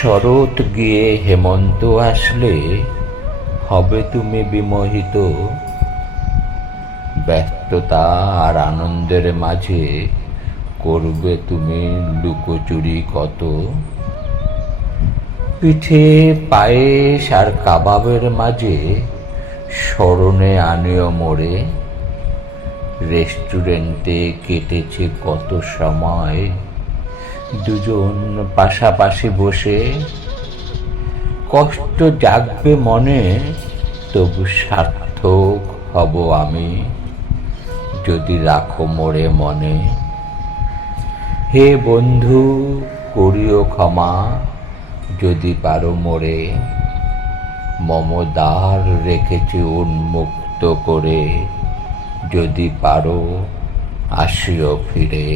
শরৎ গিয়ে হেমন্ত আসলে হবে তুমি বিমোহিত। ব্যস্ততা আর আনন্দের মাঝে করবে তুমি লুকোচুরি কত। পিঠে পায়েস আর কাবাবের মাঝে স্মরণে আনিও মোড়ে রেস্টুরেন্টে কেটেছে কত সময় দুজন পাশাপাশি বসে কষ্ট জাগবে মনে, তবু সার্থক হব আমি, যদি রাখো মোড়ে মনে। হে বন্ধু, করিও ক্ষমা, যদি পারো মোড়ে মমদার রেখেছি উন্মুক্ত করে, যদি পারো আসিও ফিরে।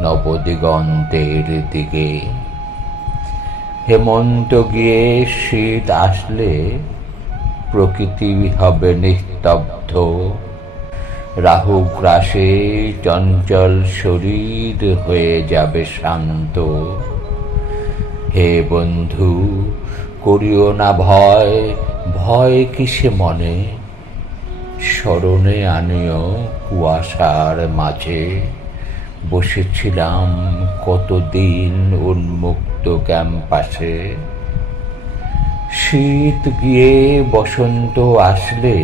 নবদিগন্তের দিকে। হেমন্ত গিয়ে শীত আসলে প্রকৃতি হবে নিস্তব্ধ। রাহু গ্রাসে চঞ্চল শরীর হয়ে যাবে শান্ত। হে বন্ধু, করিও না ভয় ভয় কিসে মনে? স্মরণে আনিও কুয়াশার মাঝে। বসেছিলাম কতদিন উন্মুক্ত ক্যাম্পাসে। শীত গিয়ে বসন্ত আসলে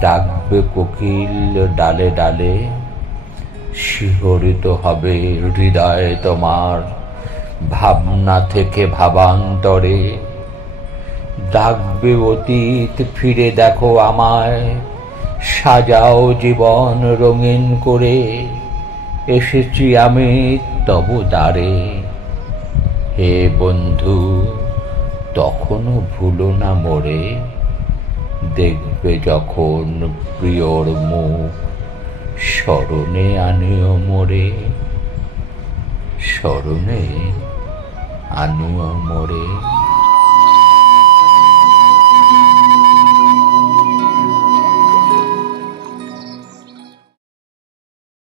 ডাকবে কোকিল ডালে ডালে, শিহরিত হবে হৃদয় তোমার ভাবনা থেকে ভাবান্তরে। ডাকবে অতীত, ফিরে দেখো আমায়, সাজাও জীবন রঙিন করে। এসেছি আমি তব দ্বারে। হে বন্ধু, তখনও ভুলো না মোরে। দেখবে যখন প্রিয়র মুখ স্মরণে আনিও মোরে। স্মরণে আনিও মোরে।